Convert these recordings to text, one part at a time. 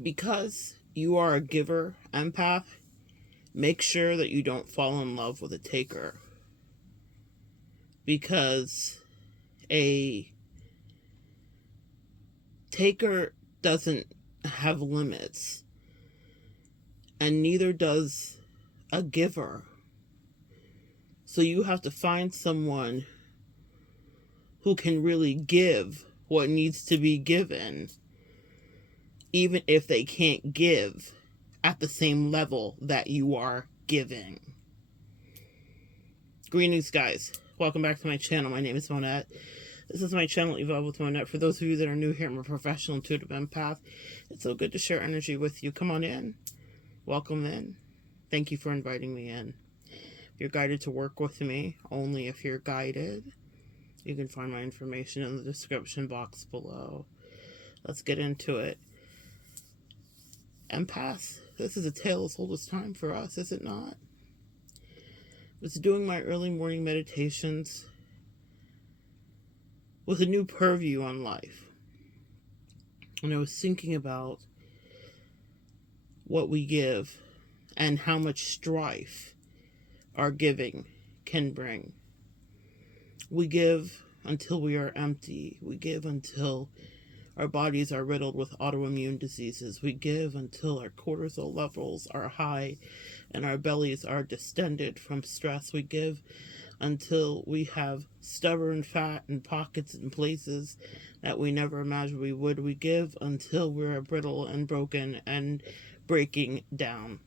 Because you are a giver empath, make sure that you don't fall in love with a taker. Because a taker doesn't have limits, and neither does a giver. So you have to find someone who can really give what needs to be given, even if they can't give at the same level that you are giving. Greetings, guys. Welcome back to my channel. My name is Monette. This is my channel, Evolve with Monette. For those of you that are new here, I'm a professional intuitive empath. It's so good to share energy with you. Come on in. Welcome in. Thank you for inviting me in. If you're guided to work with me, only if you're guided, you can find my information in the description box below. Let's get into it. Empaths, this is a tale as old as time for us, is it not? I was doing my early morning meditations with a new purview on life. And I was thinking about what we give and how much strife our giving can bring. We give until we are empty. We give until our bodies are riddled with autoimmune diseases. We give until our cortisol levels are high and our bellies are distended from stress. We give until we have stubborn fat in pockets and places that we never imagined we would. We give until we're brittle and broken and breaking down.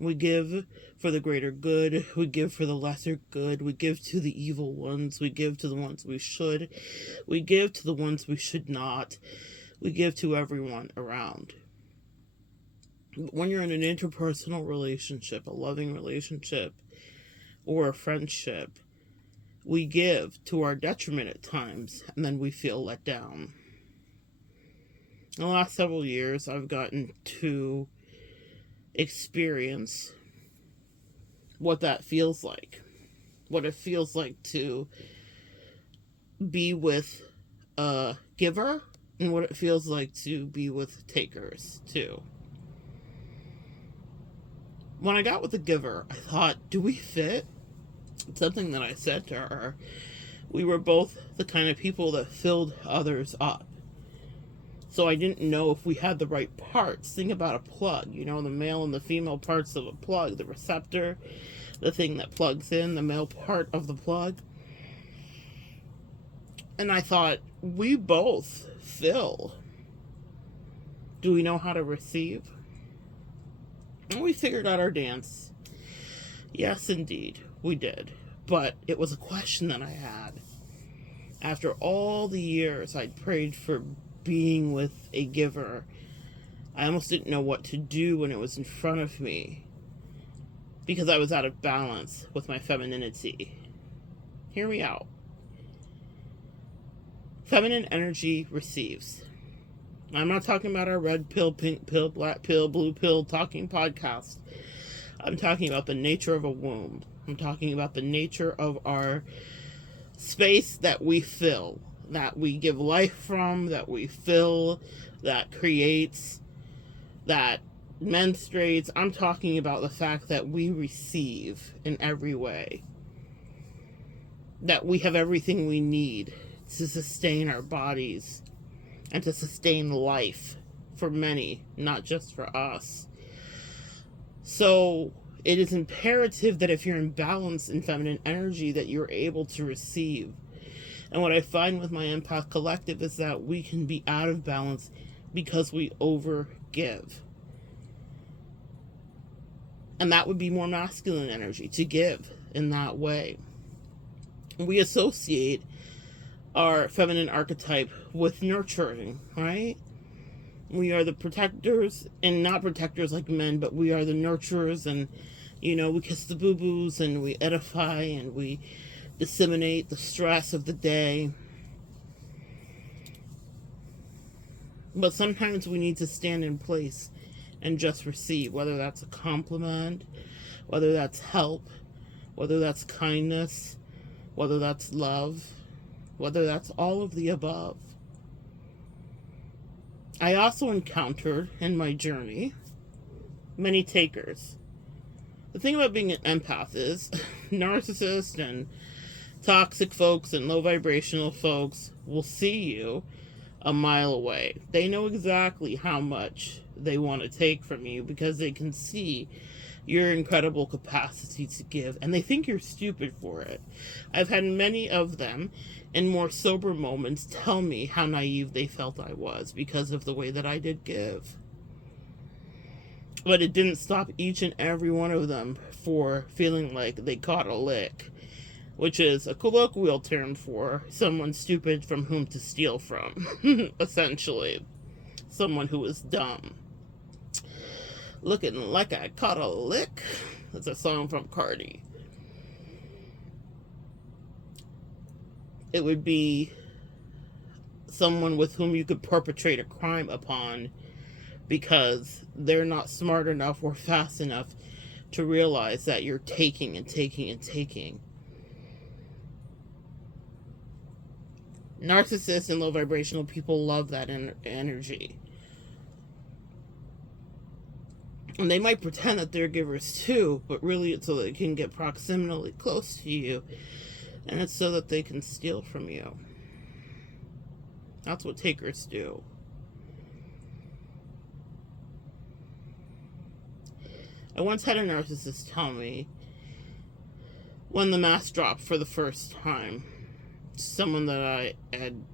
We give for the greater good. We give for the lesser good. We give to the evil ones. We give to the ones we should. We give to the ones we should not. We give to everyone around. But when you're in an interpersonal relationship, a loving relationship, or a friendship, we give to our detriment at times, and then we feel let down. In the last several years, I've gotten to experience what that feels like. What it feels like to be with a giver, and what it feels like to be with takers, too. When I got with the giver, I thought, do we fit? It's something that I said to her. We were both the kind of people that filled others up. So I didn't know if we had the right parts. Think about a plug, you know, the male and the female parts of a plug, the receptor, the thing that plugs in, the male part of the plug. And I thought, we both fill. Do we know how to receive? And we figured out our dance. Yes, indeed, we did. But it was a question that I had. After all the years I'd prayed for being with a giver, I almost didn't know what to do when it was in front of me, because I was out of balance with my femininity. Hear me out. Feminine energy receives. I'm not talking about our red pill, pink pill, black pill, blue pill talking podcast. I'm talking about the nature of a womb. I'm talking about the nature of our space that we fill, that we give life from, that we fill, that creates, that menstruates. I'm talking about the fact that we receive in every way, that we have everything we need to sustain our bodies and to sustain life for many, not just for us. So it is imperative that if you're in balance in feminine energy, that you're able to receive. And what I find with my empath collective is that we can be out of balance because we overgive. And that would be more masculine energy, to give in that way. We associate our feminine archetype with nurturing, right? We are the protectors, and not protectors like men, but we are the nurturers, and, you know, we kiss the boo-boos, and we edify, and we disseminate the stress of the day. But sometimes we need to stand in place and just receive, whether that's a compliment, whether that's help, whether that's kindness, whether that's love, whether that's all of the above. I also encountered in my journey many takers. The thing about being an empath is narcissists and toxic folks and low vibrational folks will see you a mile away. They know exactly how much they want to take from you because they can see your incredible capacity to give, and they think you're stupid for it. I've had many of them in more sober moments tell me how naive they felt I was because of the way that I did give. But it didn't stop each and every one of them for feeling like they caught a lick, which is a colloquial term for someone stupid from whom to steal from, essentially. Someone who is dumb. Looking like I caught a lick. That's a song from Cardi. It would be someone with whom you could perpetrate a crime upon because they're not smart enough or fast enough to realize that you're taking and taking and taking. Narcissists and low vibrational people love that energy. And they might pretend that they're givers too, but really it's so they can get proximately close to you. And it's so that they can steal from you. That's what takers do. I once had a narcissist tell me when the mask dropped for the first time. Someone that I had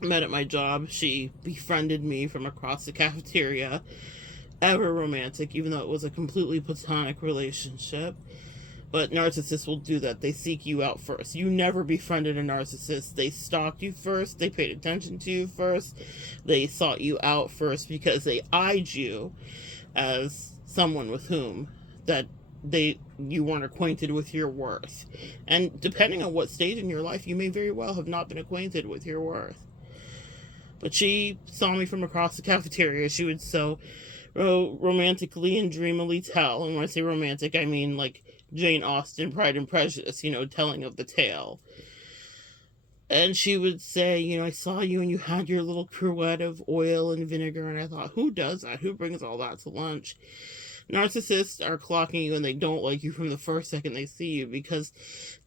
met at my job, she befriended me from across the cafeteria. Ever romantic, even though it was a completely platonic relationship. But narcissists will do that. They seek you out first. You never befriended a narcissist. They stalked you first. They paid attention to you first. They sought you out first because they eyed you as someone with whom that you weren't acquainted with your worth. And depending on what stage in your life, you may very well have not been acquainted with your worth. But she saw me from across the cafeteria. She would so romantically and dreamily tell, and when I say romantic, I mean like Jane Austen, Pride and Prejudice, telling of the tale. And she would say, I saw you and you had your little cruet of oil and vinegar, and I thought, who does that? Who brings all that to lunch? Narcissists are clocking you and they don't like you from the first second they see you because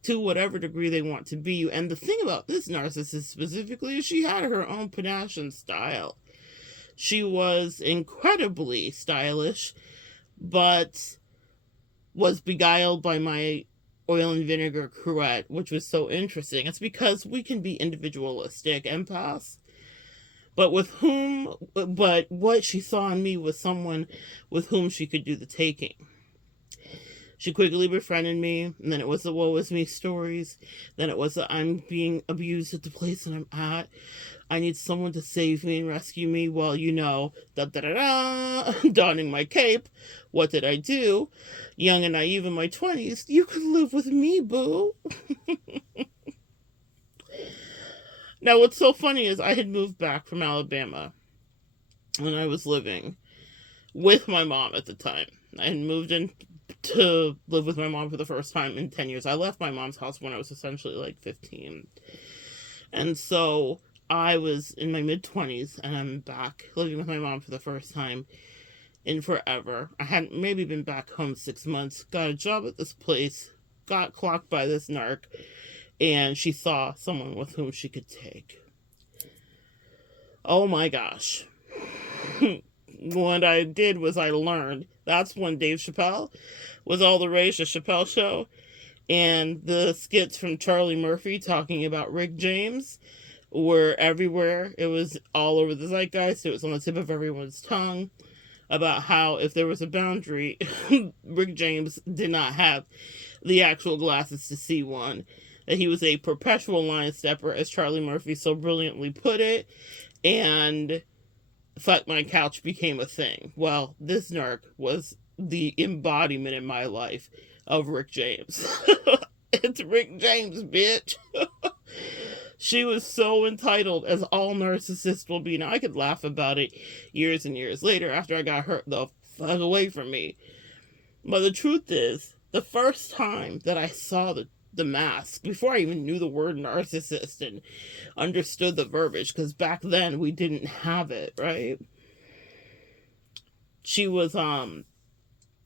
to whatever degree they want to be you. And the thing about this narcissist specifically is she had her own panache and style. She was incredibly stylish, but was beguiled by my oil and vinegar cruet, which was so interesting. It's because we can be individualistic empaths, but what she saw in me was someone with whom she could do the taking. She quickly befriended me, and then it was the woe is me stories. Then it was the I'm being abused at the place that I'm at. I need someone to save me and rescue me. Well, donning my cape. What did I do? Young and naive in my 20s. You could live with me, boo. Now, what's so funny is I had moved back from Alabama, and I was living with my mom at the time. I had moved in to live with my mom for the first time in 10 years. I left my mom's house when I was essentially like 15. And so I was in my mid-20s, and I'm back living with my mom for the first time in forever. I hadn't maybe been back home 6 months, got a job at this place, got clocked by this narc, and she saw someone with whom she could take. Oh my gosh. What I did was I learned. That's when Dave Chappelle was all the rage, the Chappelle Show, and the skits from Charlie Murphy talking about Rick James were everywhere. It was all over the zeitgeist. It was on the tip of everyone's tongue about how if there was a boundary, Rick James did not have the actual glasses to see one. That he was a perpetual line stepper, as Charlie Murphy so brilliantly put it, and fuck my couch became a thing. Well, this narc was the embodiment in my life of Rick James. It's Rick James, bitch. She was so entitled, as all narcissists will be. Now, I could laugh about it years and years later after I got hurt the fuck away from me. But the truth is, the first time that I saw the mask before I even knew the word narcissist and understood the verbiage, because back then we didn't have it, right? She was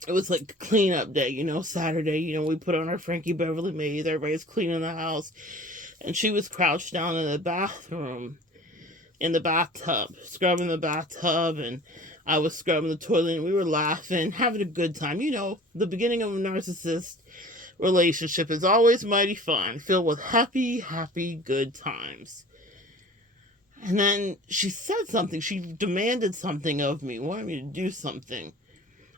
it was like cleanup day, Saturday, we put on our Frankie Beverly Maze, everybody's cleaning the house, and she was crouched down in the bathroom, in the bathtub, scrubbing the bathtub, and I was scrubbing the toilet, and we were laughing, having a good time. The beginning of a narcissist relationship is always mighty fun, filled with happy, good times. And then she said something. She demanded something of me, wanted me to do something.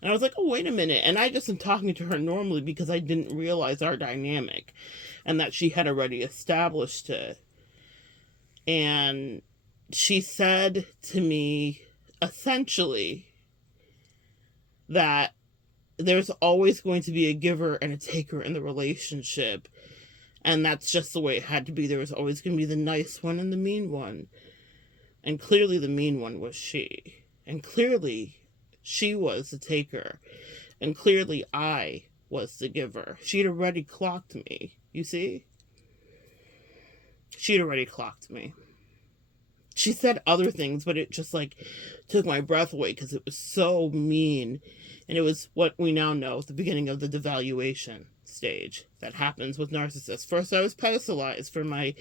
And I was like, oh, wait a minute. And I just am talking to her normally because I didn't realize our dynamic and that she had already established it. And she said to me, essentially, that there's always going to be a giver and a taker in the relationship. And that's just the way it had to be. There was always going to be the nice one and the mean one. And clearly the mean one was she. And clearly she was the taker. And clearly I was the giver. She'd already clocked me. You see? She'd already clocked me. She said other things, but it just took my breath away because it was so mean. And it was what we now know, the beginning of the devaluation stage that happens with narcissists. First, I was pedestalized for my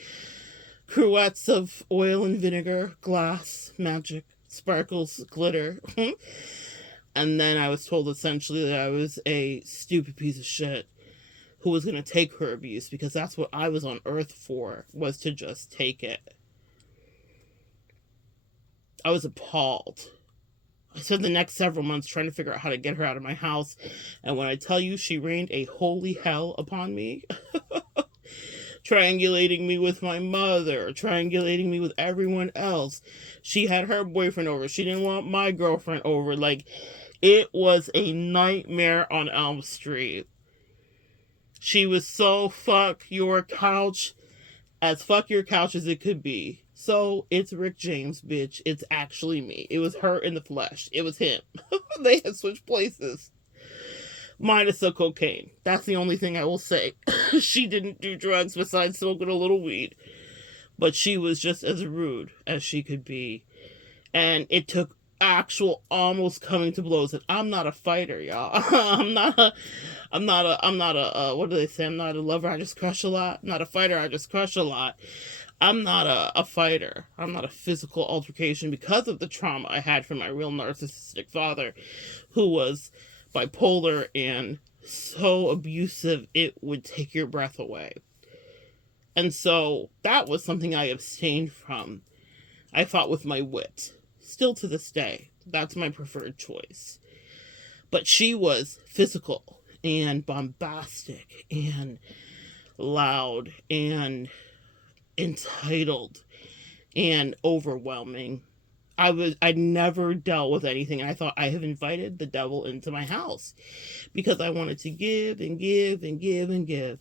cruettes of oil and vinegar, glass, magic, sparkles, glitter. And then I was told essentially that I was a stupid piece of shit who was going to take her abuse, because that's what I was on earth for, was to just take it. I was appalled. I spent the next several months trying to figure out how to get her out of my house. And when I tell you she rained a holy hell upon me, triangulating me with my mother, triangulating me with everyone else. She had her boyfriend over. She didn't want my girlfriend over. It was a nightmare on Elm Street. She was so fuck your couch as it could be. So it's Rick James, bitch. It's actually me. It was her in the flesh. It was him. They had switched places. Minus the cocaine. That's the only thing I will say. She didn't do drugs besides smoking a little weed. But she was just as rude as she could be. And it took actual almost coming to blows. And I'm not a fighter, y'all. I'm not a, what do they say? I'm not a lover, I just crush a lot. I'm not a fighter, I just crush a lot. I'm not a fighter. I'm not a physical altercation because of the trauma I had from my real narcissistic father, who was bipolar and so abusive it would take your breath away. And so that was something I abstained from. I fought with my wit. Still to this day, that's my preferred choice. But she was physical and bombastic and loud and entitled and overwhelming. I'd never dealt with anything. I thought I have invited the devil into my house because I wanted to give and give and give and give,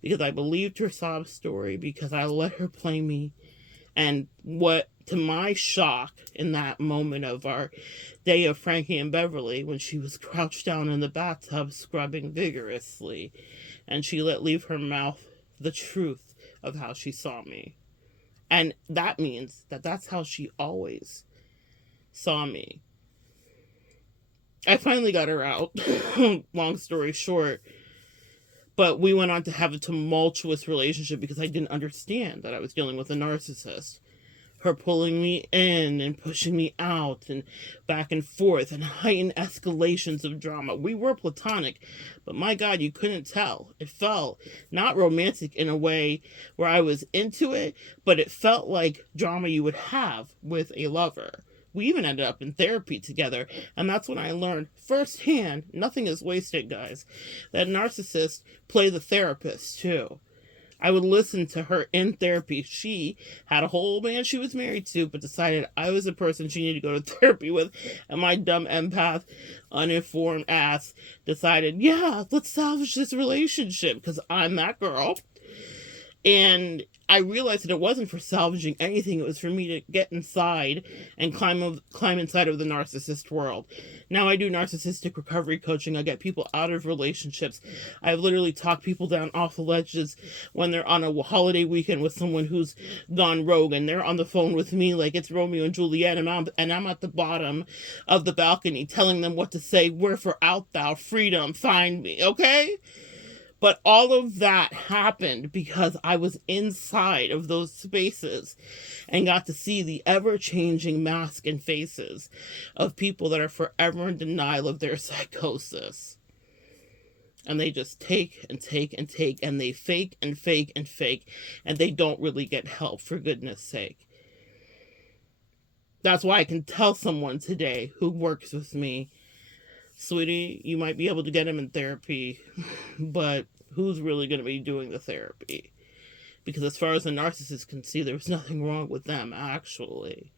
because I believed her sob story, because I let her play me. And what, to my shock, in that moment of our day of Frankie and Beverly, when she was crouched down in the bathtub scrubbing vigorously, and she let leave her mouth the truth of how she saw me. And that means that that's how she always saw me. I finally got her out, long story short. But we went on to have a tumultuous relationship because I didn't understand that I was dealing with a narcissist. Her pulling me in and pushing me out and back and forth and heightened escalations of drama. We were platonic, but my God, you couldn't tell. It felt not romantic in a way where I was into it, but it felt like drama you would have with a lover. We even ended up in therapy together, and that's when I learned firsthand, nothing is wasted, guys, that narcissists play the therapist too. I would listen to her in therapy. She had a whole man she was married to, but decided I was the person she needed to go to therapy with. And my dumb empath, uninformed ass decided, yeah, let's salvage this relationship because I'm that girl. And I realized that it wasn't for salvaging anything. It was for me to get inside and climb inside of the narcissist world. Now I do narcissistic recovery coaching. I get people out of relationships. I've literally talked people down off the ledges when they're on a holiday weekend with someone who's gone rogue, and they're on the phone with me like it's Romeo and Juliet, and I'm at the bottom of the balcony telling them what to say. Wherefore art thou, freedom, find me, okay? But all of that happened because I was inside of those spaces and got to see the ever-changing mask and faces of people that are forever in denial of their psychosis. And they just take and take and take, and they fake and fake and fake, and they don't really get help, for goodness sake. That's why I can tell someone today who works with me, sweetie, you might be able to get him in therapy, but who's really going to be doing the therapy? Because as far as the narcissist can see, there's nothing wrong with them, actually.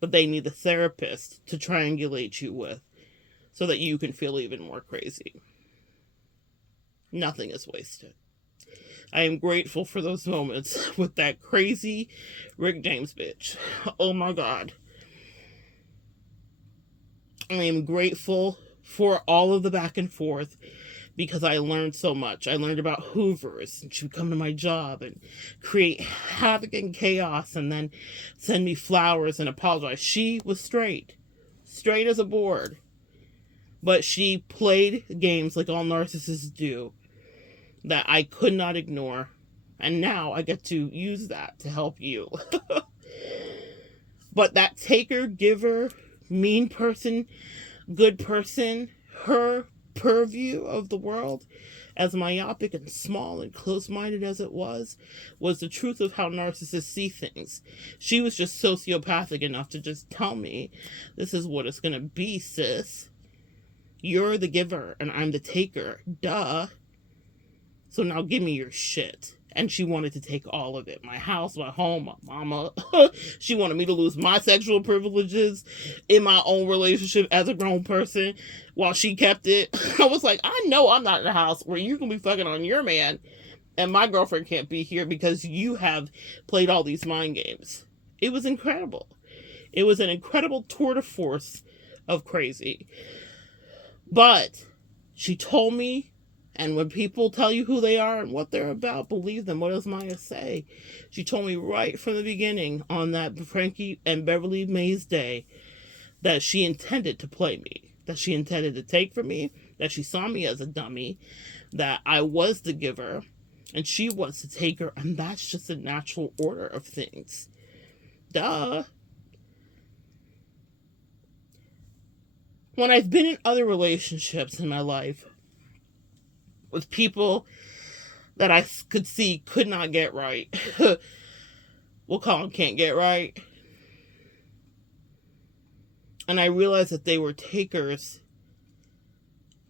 But they need a therapist to triangulate you with so that you can feel even more crazy. Nothing is wasted. I am grateful for those moments with that crazy Rick James bitch. Oh my God. I am grateful for all of the back and forth because I learned so much. I learned about Hoovers, and she would come to my job and create havoc and chaos and then send me flowers and apologize. She was straight as a board. But she played games like all narcissists do that I could not ignore. And now I get to use that to help you. But that taker, giver, mean person, good person, her purview of the world, as myopic and small and close-minded as it was the truth of how narcissists see things. She was just sociopathic enough to just tell me, this is what it's going to be, sis. You're the giver and I'm the taker. Duh. So now give me your shit. And she wanted to take all of it. My house, my home, my mama. She wanted me to lose my sexual privileges in my own relationship as a grown person while she kept it. I was like, I know I'm not in the house where you can be fucking on your man and my girlfriend can't be here because you have played all these mind games. It was incredible. It was an incredible tour de force of crazy. But she told me, and when people tell you who they are and what they're about, believe them. What does Maya say? She told me right from the beginning on that Frankie and Beverly Mays day that she intended to play me, that she intended to take from me, that she saw me as a dummy, that I was the giver, and she was the taker, and that's just a natural order of things. Duh. When I've been in other relationships in my life, with people that I could see could not get right. We'll call them can't get right. And I realized that they were takers.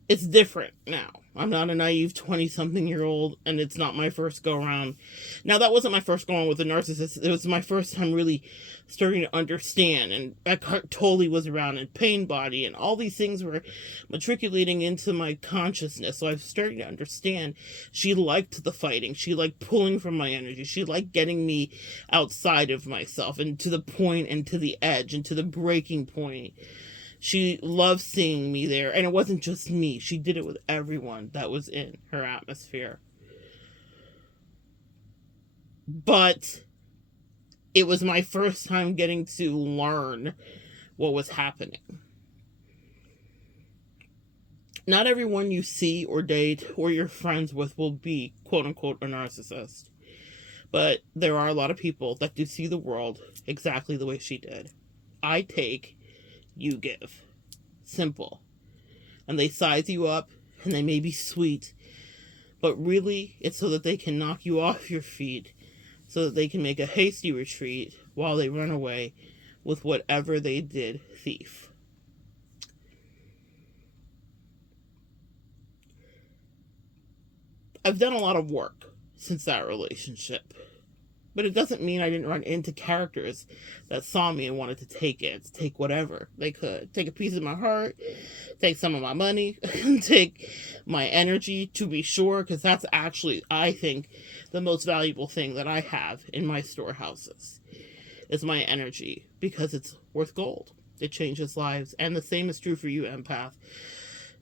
It's different now. I'm not a naive 20-something-year-old, and it's not my first go-around. Now, that wasn't my first go-around with a narcissist. It was my first time really starting to understand, and Eckhart Tolle was around, and Pain Body, and all these things were matriculating into my consciousness, so I was starting to understand. She liked the fighting. She liked pulling from my energy. She liked getting me outside of myself, and to the point, and to the edge, and to the breaking point. She loved seeing me there, and it wasn't just me. She did it with everyone that was in her atmosphere. But it was my first time getting to learn what was happening. Not everyone you see or date or you're friends with will be, quote-unquote, a narcissist. But there are a lot of people that do see the world exactly the way she did. I take, you give. Simple. And they size you up, and they may be sweet, but really it's so that they can knock you off your feet, so that they can make a hasty retreat while they run away with whatever they did thief. I've done a lot of work since that relationship. But it doesn't mean I didn't run into characters that saw me and wanted to take whatever they could. Take a piece of my heart, take some of my money, take my energy, to be sure, because that's actually, I think, the most valuable thing that I have in my storehouses is my energy, because it's worth gold. It changes lives. And the same is true for you, empath.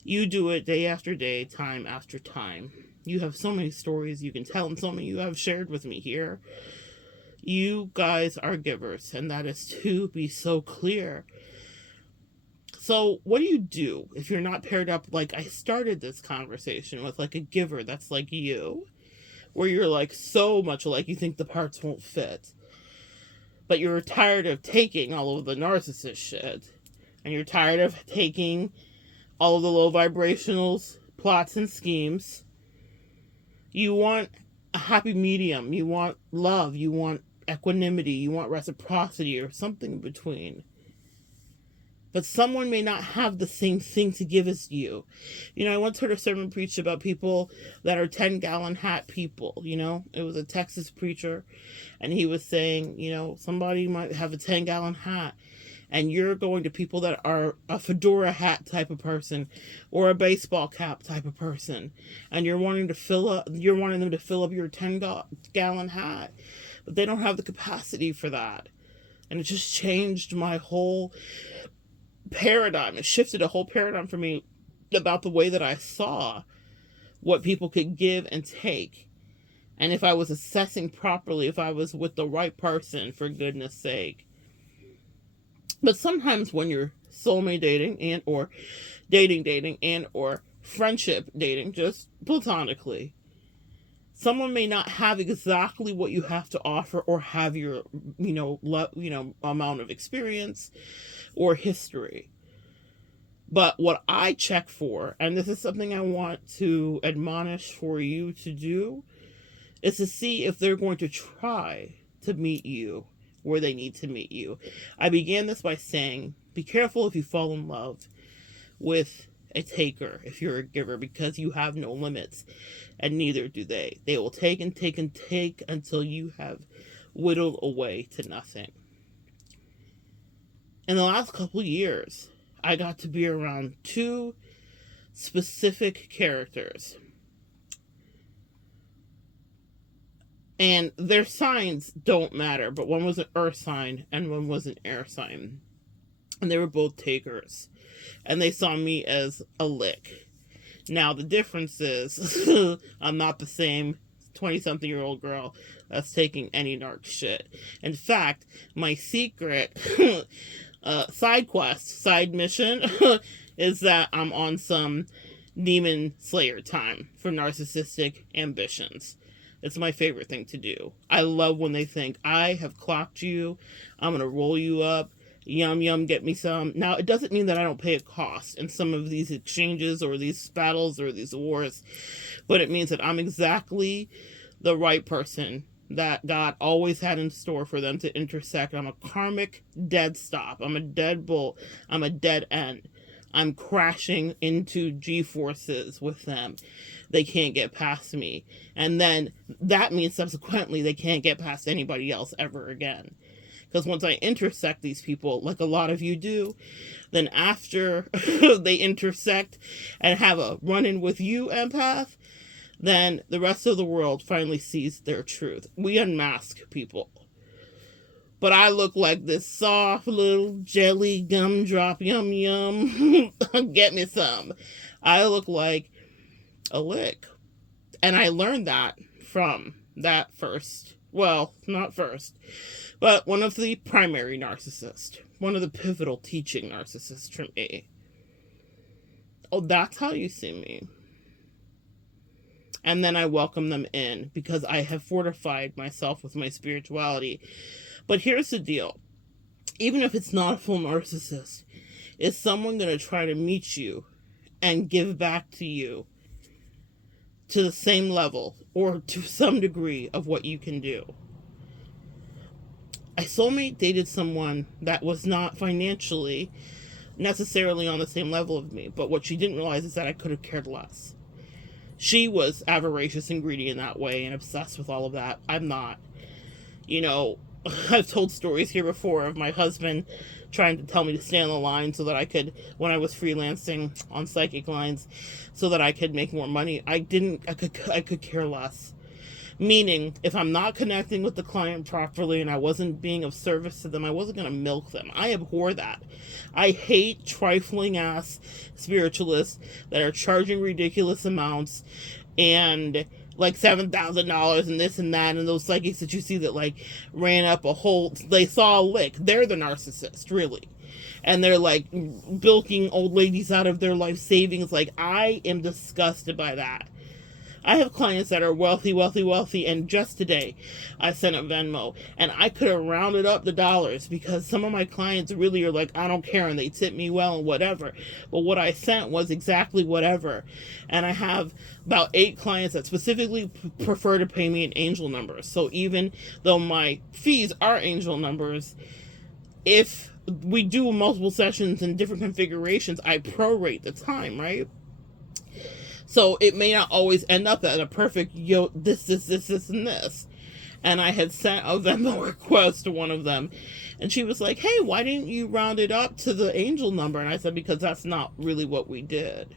You do it day after day, time after time. You have so many stories you can tell, and so many you have shared with me here. You guys are givers, and that is to be so clear. So what do you do if you're not paired up? Like, I started this conversation with like a giver that's like you, where you're like so much alike you think the parts won't fit. But you're tired of taking all of the narcissist shit, and you're tired of taking all of the low vibrationals, plots, and schemes. You want a happy medium. You want love. You want equanimity. You want reciprocity, or something in between. But someone may not have the same thing to give as you. You know, I once heard a sermon preached about people that are 10-gallon hat people. You know, it was a Texas preacher, and he was saying, you know, somebody might have a 10-gallon hat, and you're going to people that are a fedora hat type of person, or a baseball cap type of person, and you're wanting them to fill up your 10-gallon hat, but they don't have the capacity for that. And it just changed my whole paradigm. It shifted a whole paradigm for me about the way that I saw what people could give and take. And if I was assessing properly, if I was with the right person, for goodness sake. But sometimes when you're soulmate dating and or dating and or friendship dating, just platonically, someone may not have exactly what you have to offer, or have your, amount of experience or history. But what I check for, and this is something I want to admonish for you to do, is to see if they're going to try to meet you where they need to meet you. I began this by saying, be careful if you fall in love with a taker if you're a giver, because you have no limits, and neither do they. They will take and take and take until you have whittled away to nothing. In the last couple of years, I got to be around two specific characters. And their signs don't matter, but one was an earth sign and one was an air sign. And they were both takers. And they saw me as a lick. Now, the difference is I'm not the same 20-something-year-old girl that's taking any narc shit. In fact, my secret side quest, side mission, is that I'm on some demon slayer time for narcissistic ambitions. It's my favorite thing to do. I love when they think, I have clocked you, I'm going to roll you up, yum yum, get me some. Now, it doesn't mean that I don't pay a cost in some of these exchanges or these battles or these wars, but it means that I'm exactly the right person that God always had in store for them to intersect. I'm a karmic dead stop. I'm a deadbolt. I'm a dead end. I'm crashing into G-forces with them. They can't get past me. And then that means subsequently they can't get past anybody else ever again. Because once I intersect these people, like a lot of you do, then after they intersect and have a run-in with you, empath, then the rest of the world finally sees their truth. We unmask people. But I look like this soft little jelly gumdrop, yum yum, get me some. I look like a lick. And I learned that from that first, well, not first, but one of the primary narcissists, one of the pivotal teaching narcissists for me. Oh, that's how you see me. And then I welcome them in because I have fortified myself with my spirituality. But here's the deal. Even if it's not a full narcissist, is someone going to try to meet you and give back to you to the same level or to some degree of what you can do? I soulmate dated someone that was not financially necessarily on the same level of me, but what she didn't realize is that I could have cared less. She was avaricious and greedy in that way and obsessed with all of that. I'm not. You know, I've told stories here before of my husband trying to tell me to stay on the line so that I could, when I was freelancing on psychic lines, so that I could make more money. I could care less. Meaning, if I'm not connecting with the client properly and I wasn't being of service to them, I wasn't going to milk them. I abhor that. I hate trifling ass spiritualists that are charging ridiculous amounts and like $7,000 and this and that, and those psychics that you see that like ran up a whole, they saw a lick. They're the narcissist, really. And they're like bilking old ladies out of their life savings. Like, I am disgusted by that. I have clients that are wealthy, wealthy, wealthy, and just today I sent a Venmo, and I could have rounded up the dollars because some of my clients really are like, I don't care, and they tip me well and whatever. But what I sent was exactly whatever. And I have about 8 clients that specifically prefer to pay me in angel numbers. So even though my fees are angel numbers, if we do multiple sessions in different configurations, I prorate the time, right? So it may not always end up at a perfect, this, and this. And I had sent a Venmo request to one of them. And she was like, hey, why didn't you round it up to the angel number? And I said, because that's not really what we did.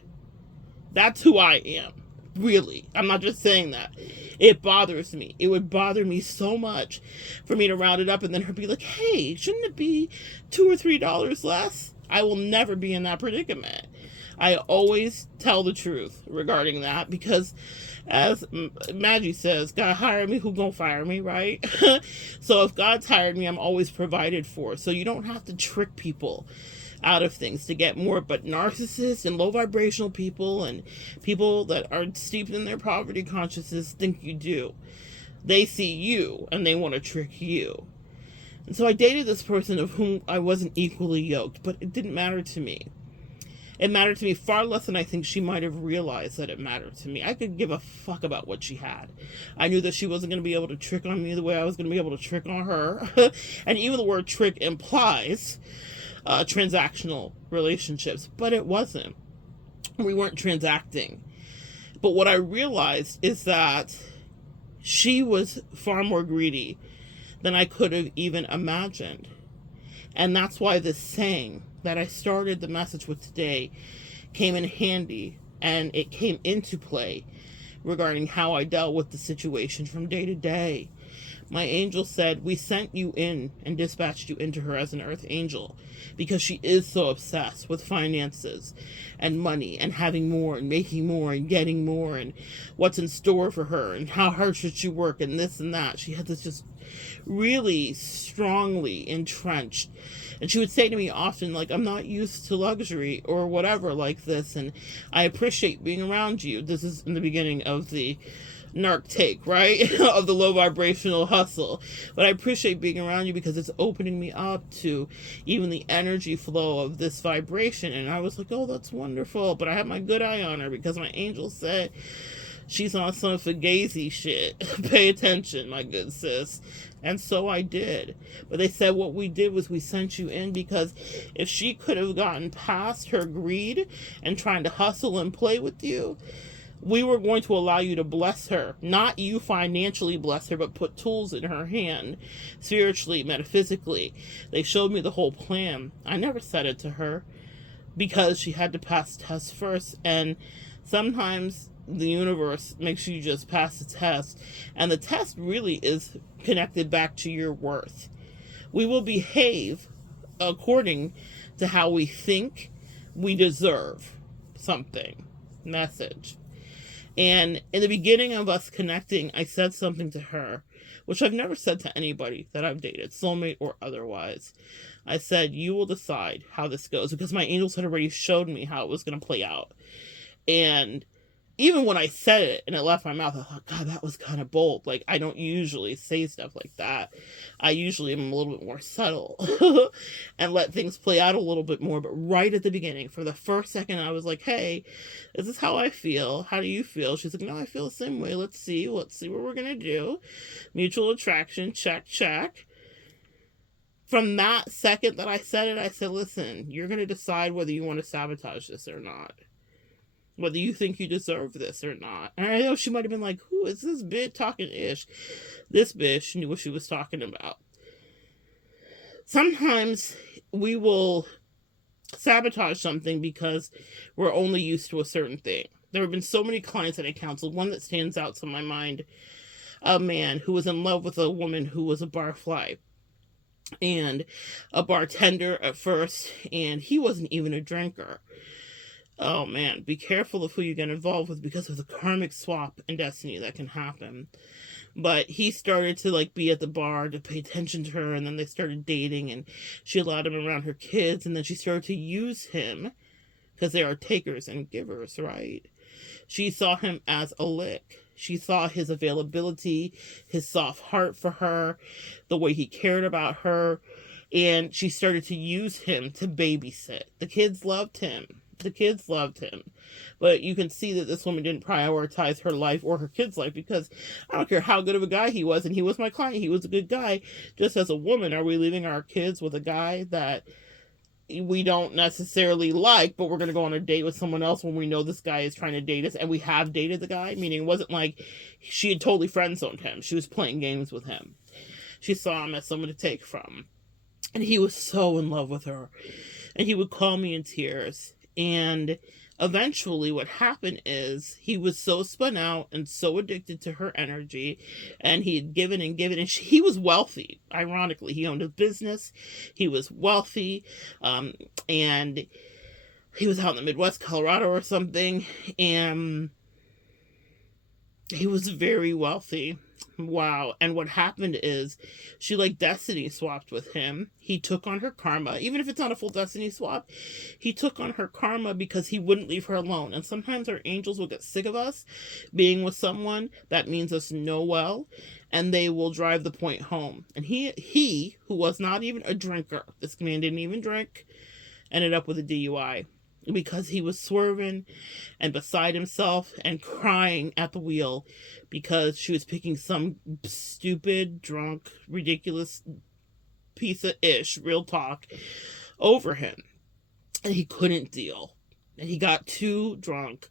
That's who I am. Really. I'm not just saying that. It bothers me. It would bother me so much for me to round it up and then her be like, hey, shouldn't it be $2 or $3 less? I will never be in that predicament. I always tell the truth regarding that because, as Maggie says, God hired me, who gonna fire me, right? So if God's hired me, I'm always provided for. So you don't have to trick people out of things to get more. But narcissists and low vibrational people and people that are steeped in their poverty consciousness think you do. They see you and they want to trick you. And so I dated this person of whom I wasn't equally yoked, but it didn't matter to me. It mattered to me far less than I think she might have realized that it mattered to me. I could give a fuck about what she had. I knew that she wasn't going to be able to trick on me the way I was going to be able to trick on her. And even the word trick implies transactional relationships, but it wasn't. We weren't transacting. But what I realized is that she was far more greedy than I could have even imagined. And that's why this saying that I started the message with today came in handy, and it came into play regarding how I dealt with the situation from day to day. My angel said, we sent you in and dispatched you into her as an earth angel because she is so obsessed with finances and money and having more and making more and getting more and what's in store for her and how hard should she work and this and that. She had this just really strongly entrenched. And she would say to me often, like, I'm not used to luxury or whatever like this, and I appreciate being around you. This is in the beginning of the narc take, right? Of the low vibrational hustle. But I appreciate being around you because it's opening me up to even the energy flow of this vibration. And I was like, oh, that's wonderful. But I had my good eye on her because my angel said, she's on some fugazi shit. Pay attention, my good sis. And so I did. But they said what we did was we sent you in because if she could have gotten past her greed and trying to hustle and play with you, we were going to allow you to bless her. Not you financially bless her, but put tools in her hand, spiritually, metaphysically. They showed me the whole plan. I never said it to her because she had to pass tests first. And sometimes the universe makes you just pass the test. And the test really is connected back to your worth. We will behave according to how we think we deserve something. Message. And in the beginning of us connecting, I said something to her, which I've never said to anybody that I've dated, soulmate or otherwise. I said, you will decide how this goes, because my angels had already showed me how it was going to play out. And even when I said it and it left my mouth, I thought, God, that was kind of bold. Like, I don't usually say stuff like that. I usually am a little bit more subtle and let things play out a little bit more. But right at the beginning, for the first second, I was like, hey, this is how I feel. How do you feel? She's like, no, I feel the same way. Let's see what we're going to do. Mutual attraction, check, check. From that second that I said it, I said, listen, you're going to decide whether you want to sabotage this or not. whether you think you deserve this or not. And I know she might have been like, who is this bitch talking ish? This bitch knew what she was talking about. Sometimes we will sabotage something because we're only used to a certain thing. There have been so many clients that I counseled. One that stands out to my mind, a man who was in love with a woman who was a barfly and a bartender at first, and he wasn't even a drinker. Oh man, be careful of who you get involved with because of the karmic swap in destiny that can happen. But he started to like be at the bar to pay attention to her, and then they started dating, and she allowed him around her kids, and then she started to use him because there are takers and givers, right? She saw him as a lick. She saw his availability, his soft heart for her, the way he cared about her, and she started to use him to babysit. The kids loved him. But you can see that this woman didn't prioritize her life or her kids' life, because I don't care how good of a guy he was, and he was my client, he was a good guy. Just as a woman, are we leaving our kids with a guy that we don't necessarily like, but we're going to go on a date with someone else when we know this guy is trying to date us, and we have dated the guy? Meaning it wasn't like she had totally friend-zoned him. She was playing games with him. She saw him as someone to take from. And he was so in love with her. And he would call me in tears. And eventually what happened is he was so spun out and so addicted to her energy, and he had given and given, and he was wealthy. Ironically, he owned a business. He was wealthy, and he was out in the Midwest, Colorado or something, and he was very wealthy. Wow. And what happened is she like destiny swapped with him. He took on her karma. Even if it's not a full destiny swap, he took on her karma because he wouldn't leave her alone. And sometimes our angels will get sick of us being with someone that means us no well, and they will drive the point home. And he who was not even a drinker, this man didn't even drink, ended up with a DUI. Because he was swerving and beside himself and crying at the wheel because she was picking some stupid, drunk, ridiculous piece of ish, real talk, over him. And he couldn't deal. And he got too drunk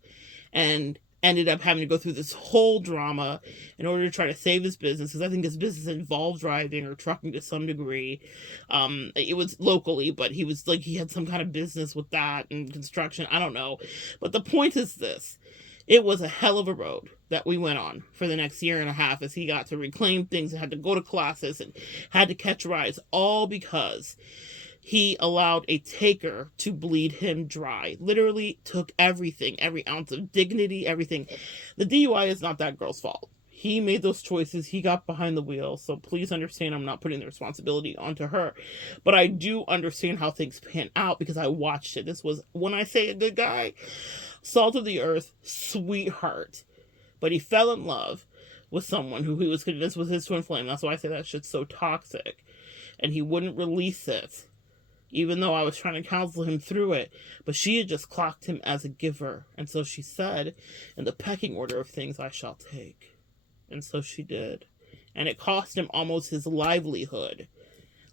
and ended up having to go through this whole drama in order to try to save his business, because I think his business involved driving or trucking to some degree. It was locally, but he was like, he had some kind of business with that and construction. I don't know. But the point is this. It was a hell of a road that we went on for the next year and a half as he got to reclaim things and had to go to classes and had to catch rides, all because he allowed a taker to bleed him dry. Literally took everything, every ounce of dignity, everything. The DUI is not that girl's fault. He made those choices. He got behind the wheel. So please understand, I'm not putting the responsibility onto her. But I do understand how things pan out because I watched it. This was, when I say a good guy, salt of the earth, sweetheart. But he fell in love with someone who he was convinced was his twin flame. That's why I say that shit's so toxic. And he wouldn't release it, even though I was trying to counsel him through it. But she had just clocked him as a giver. And so she said, in the pecking order of things, I shall take. And so she did. And it cost him almost his livelihood,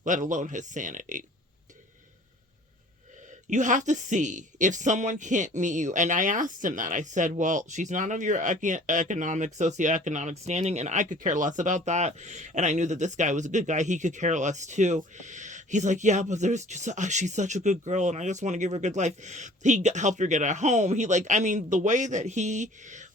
let alone his sanity. You have to see if someone can't meet you. And I asked him that. I said, well, she's not of your socioeconomic standing, and I could care less about that. And I knew that this guy was a good guy. He could care less too. He's like, yeah, but there's just, she's such a good girl, and I just want to give her a good life. He helped her get a home. The way that he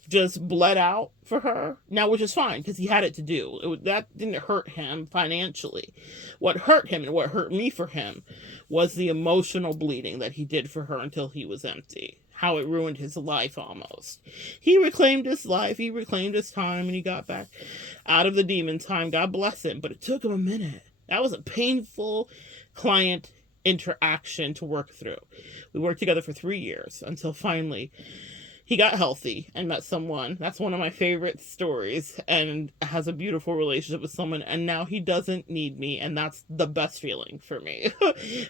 just bled out for her, now, which is fine, because he had it to do. That didn't hurt him financially. What hurt him and what hurt me for him was the emotional bleeding that he did for her until he was empty. How it ruined his life almost. He reclaimed his life, he reclaimed his time, and he got back out of the demon time. God bless him, but it took him a minute. That was a painful client interaction to work through. We worked together for 3 years until finally he got healthy and met someone. That's one of my favorite stories, and has a beautiful relationship with someone, and now he doesn't need me, and that's the best feeling for me.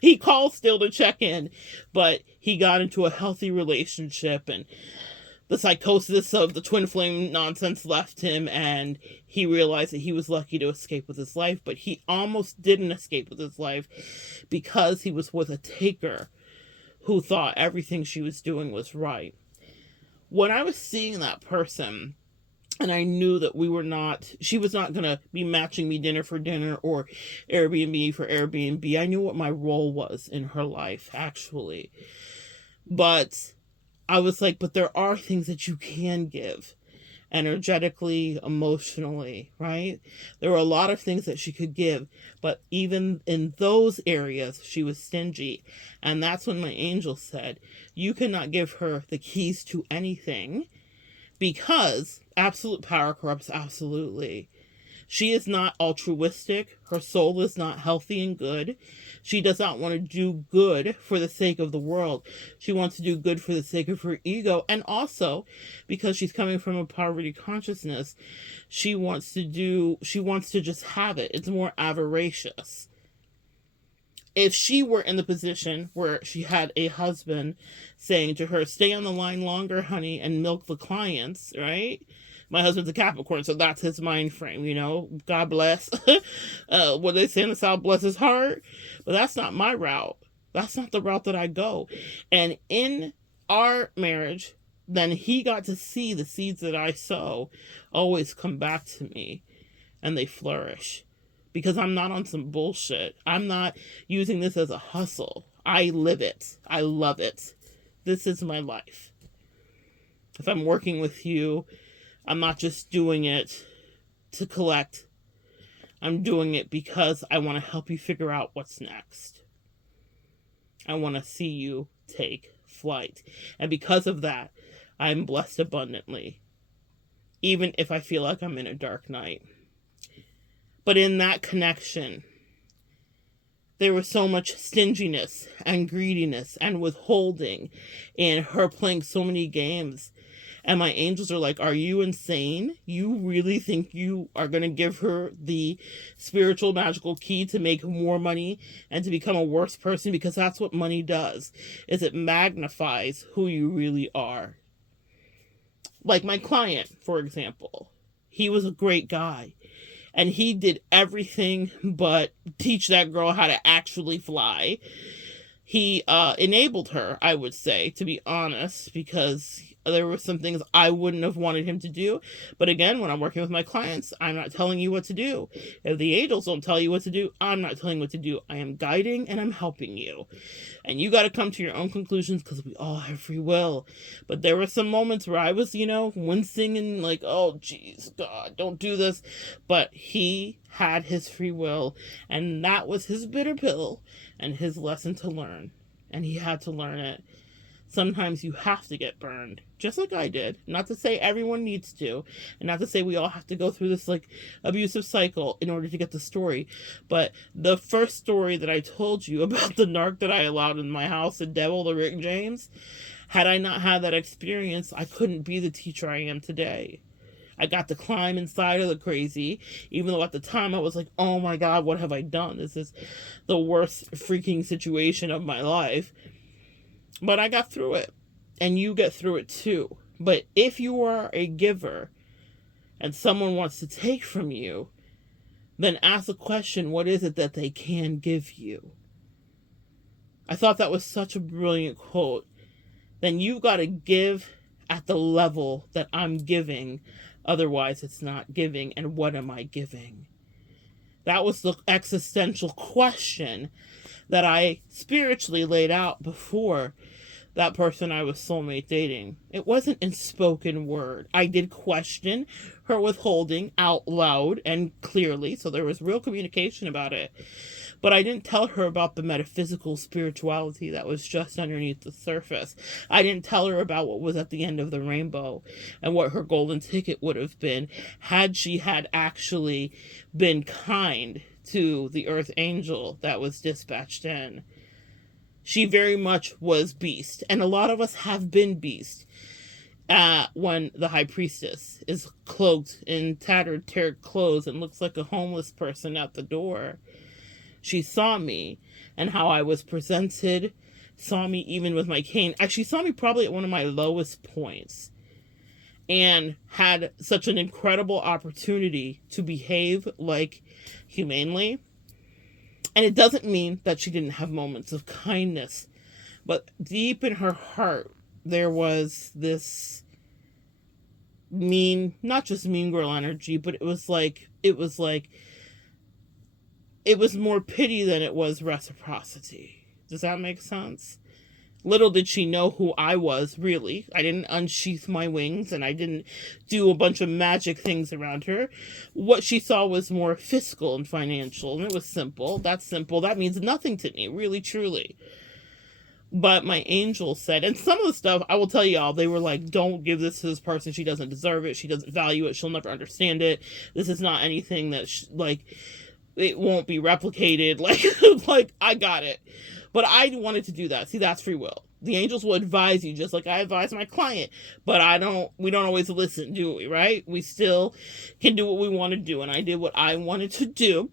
He calls still to check in, but he got into a healthy relationship, and the psychosis of the twin flame nonsense left him, and he realized that he was lucky to escape with his life, but he almost didn't escape with his life because he was with a taker who thought everything she was doing was right. when I was seeing that person, and I knew that she was not going to be matching me dinner for dinner or Airbnb for Airbnb. I knew what my role was in her life, actually. But I was like, but there are things that you can give energetically, emotionally, right? There were a lot of things that she could give, but even in those areas, she was stingy. And that's when my angel said, you cannot give her the keys to anything, because absolute power corrupts absolutely. She is not altruistic. Her soul is not healthy and good. She does not want to do good for the sake of the world. She wants to do good for the sake of her ego. And also, because she's coming from a poverty consciousness, she wants to just have it. It's more avaricious. If she were in the position where she had a husband saying to her, stay on the line longer, honey, and milk the clients, right? My husband's a Capricorn, so that's his mind frame, God bless. What they say in the South, bless his heart. But that's not my route. That's not the route that I go. And in our marriage, then he got to see the seeds that I sow always come back to me, and they flourish. Because I'm not on some bullshit. I'm not using this as a hustle. I live it. I love it. This is my life. If I'm working with you, I'm not just doing it to collect. I'm doing it because I want to help you figure out what's next. I want to see you take flight. And because of that, I'm blessed abundantly. Even if I feel like I'm in a dark night. But in that connection, there was so much stinginess and greediness and withholding, and her playing so many games. And my angels are like, are you insane? You really think you are going to give her the spiritual magical key to make more money and to become a worse person? Because that's what money does, is it magnifies who you really are. Like my client, for example, he was a great guy. And he did everything but teach that girl how to actually fly. He enabled her, I would say, to be honest, because there were some things I wouldn't have wanted him to do. But again, when I'm working with my clients, I'm not telling you what to do. If the angels don't tell you what to do, I'm not telling you what to do. I am guiding and I'm helping you. And you got to come to your own conclusions, because we all have free will. But there were some moments where I was, wincing and like, oh, geez, God, don't do this. But he had his free will, and that was his bitter pill and his lesson to learn. And he had to learn it. Sometimes you have to get burned, just like I did. Not to say everyone needs to, and not to say we all have to go through this abusive cycle in order to get the story. But the first story that I told you about the narc that I allowed in my house, the devil, the Rick James, had I not had that experience, I couldn't be the teacher I am today. I got to climb inside of the crazy, even though at the time I was like, oh my God, what have I done? This is the worst freaking situation of my life. But I got through it, and you get through it too. But if you are a giver and someone wants to take from you, then ask the question, what is it that they can give you? I thought that was such a brilliant quote. Then you've got to give at the level that I'm giving. Otherwise, it's not giving. And what am I giving? That was the existential question that I spiritually laid out before that person I was soulmate dating. It wasn't in spoken word. I did question her withholding out loud and clearly, so there was real communication about it. But I didn't tell her about the metaphysical spirituality that was just underneath the surface. I didn't tell her about what was at the end of the rainbow and what her golden ticket would have been had she had actually been kind to the earth angel that was dispatched in. She very much was beast, and a lot of us have been beast. When the high priestess is cloaked in tattered, teared clothes and looks like a homeless person at the door, she saw me and how I was presented, saw me even with my cane. She saw me probably at one of my lowest points, and had such an incredible opportunity to behave humanely. And it doesn't mean that she didn't have moments of kindness, but deep in her heart, there was this mean, not just mean girl energy, but it was more pity than it was reciprocity. Does that make sense? Little did she know who I was, really. I didn't unsheath my wings and I didn't do a bunch of magic things around her. What she saw was more fiscal and financial, and it was simple. That's simple. That means nothing to me, really, truly. But my angel said, and some of the stuff, I will tell y'all, they were like, don't give this to this person. She doesn't deserve it. She doesn't value it. She'll never understand it. This is not anything that, it won't be replicated. Like, I got it. But I wanted to do that. See, that's free will. The angels will advise you just like I advise my client. But we don't always listen, do we, right? We still can do what we want to do. And I did what I wanted to do.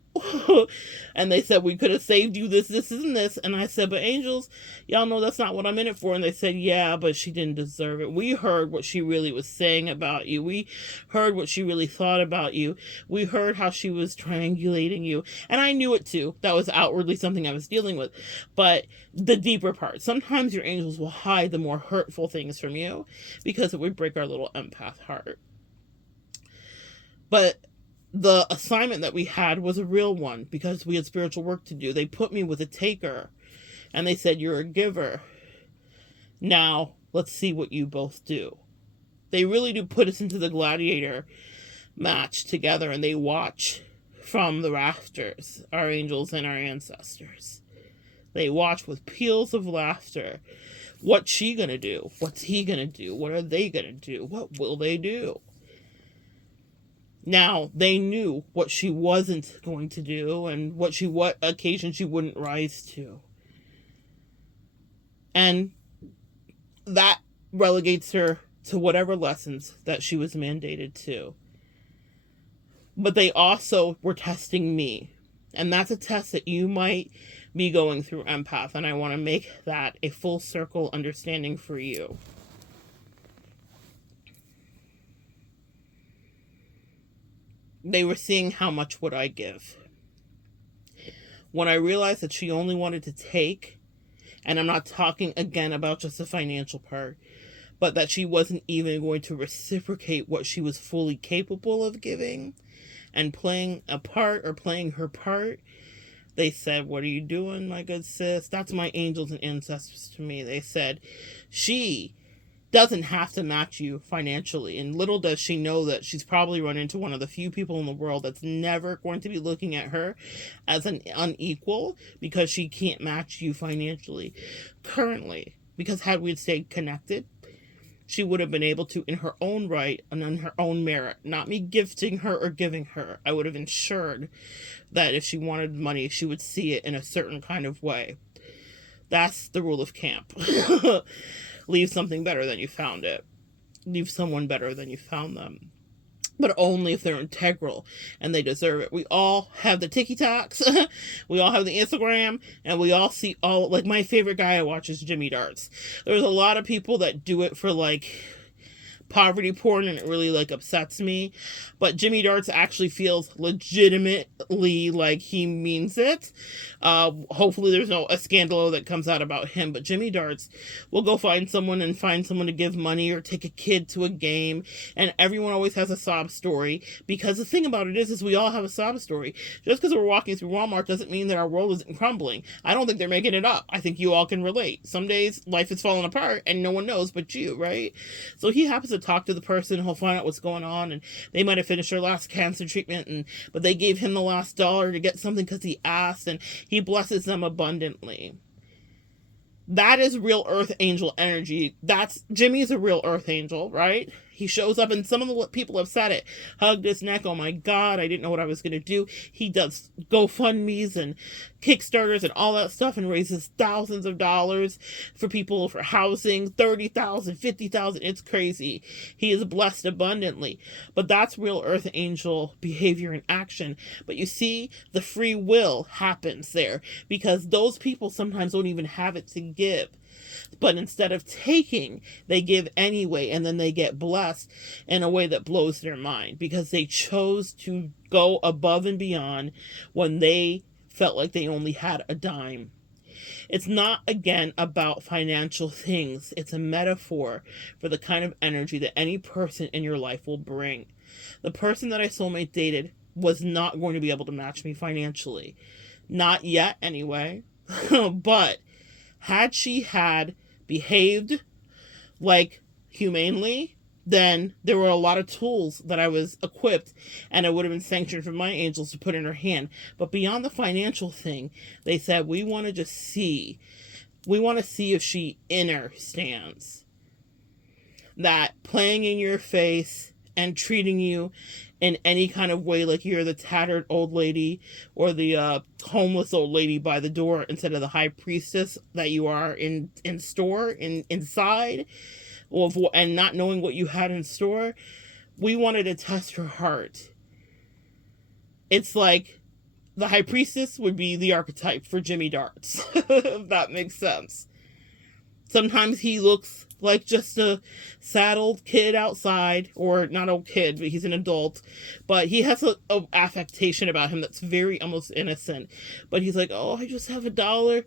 And they said, we could have saved you this, and this. And I said, but angels, y'all know that's not what I'm in it for. And they said, yeah, but she didn't deserve it. We heard what she really was saying about you. We heard what she really thought about you. We heard how she was triangulating you. And I knew it too. That was outwardly something I was dealing with. But the deeper part, sometimes your angels will hide the more hurtful things from you because it would break our little empath heart. But the assignment that we had was a real one because we had spiritual work to do. They put me with a taker and they said, you're a giver. Now let's see what you both do. They really do put us into the gladiator match together and they watch from the rafters, our angels and our ancestors. They watch with peals of laughter. What's she gonna do? What's he gonna do? What are they gonna do? What will they do? Now, they knew what she wasn't going to do and what occasion she wouldn't rise to. And that relegates her to whatever lessons that she was mandated to. But they also were testing me. And that's a test that you might be going through, empath. And I want to make that a full circle understanding for you. They were seeing how much would I give. When I realized that she only wanted to take, and I'm not talking again about just the financial part, but that she wasn't even going to reciprocate what she was fully capable of giving and playing a part or playing her part, they said, what are you doing, my good sis? That's my angels and ancestors to me. They said, she doesn't have to match you financially. And little does she know that she's probably run into one of the few people in the world that's never going to be looking at her as an unequal because she can't match you financially currently. Because had we stayed connected, she would have been able to, in her own right and on her own merit, not me gifting her or giving her. I would have ensured that if she wanted money, she would see it in a certain kind of way. That's the rule of camp. Leave something better than you found it. Leave someone better than you found them. But only if they're integral and they deserve it. We all have the TikToks. We all have the Instagram. And we all see all, like my favorite guy I watch is Jimmy Darts. There's a lot of people that do it for like poverty porn and it really like upsets me, but Jimmy Darts actually feels legitimately like he means it. Hopefully there's no a scandal that comes out about him, but Jimmy Darts will go find someone to give money or take a kid to a game, and everyone always has a sob story, because the thing about it is we all have a sob story. Just because we're walking through Walmart doesn't mean that our world isn't crumbling. I don't think they're making it up. I think you all can relate. Some days life is falling apart and no one knows but you, right? So he happens to talk to the person, he'll find out what's going on, and they might have finished their last cancer treatment, but they gave him the last dollar to get something because he asked, and he blesses them abundantly. That is real earth angel energy. Jimmy's a real earth angel, right? He shows up, and some of the people have said it. Hugged his neck. Oh my God, I didn't know what I was going to do. He does GoFundMes and Kickstarters and all that stuff and raises thousands of dollars for people for housing, 30,000, 50,000. It's crazy. He is blessed abundantly. But that's real earth angel behavior and action. But you see, the free will happens there because those people sometimes don't even have it to give. But instead of taking, they give anyway, and then they get blessed in a way that blows their mind because they chose to go above and beyond when they felt like they only had a dime. It's not, again, about financial things. It's a metaphor for the kind of energy that any person in your life will bring. The person that I soulmate dated was not going to be able to match me financially. Not yet, anyway. But had she had behaved like humanely, then there were a lot of tools that I was equipped and it would have been sanctioned from my angels to put in her hand. But beyond the financial thing, they said, we want to just see. We want to see if she understands that playing in your face and treating you in any kind of way like you're the tattered old lady or the homeless old lady by the door instead of the high priestess that you are inside, and not knowing what you had in store. We wanted to test her heart. It's like the high priestess would be the archetype for Jimmy Darts, if that makes sense. Sometimes he looks like just a sad old kid outside, or not old kid, but he's an adult. But he has a affectation about him that's very almost innocent. But he's like, oh, I just have $1.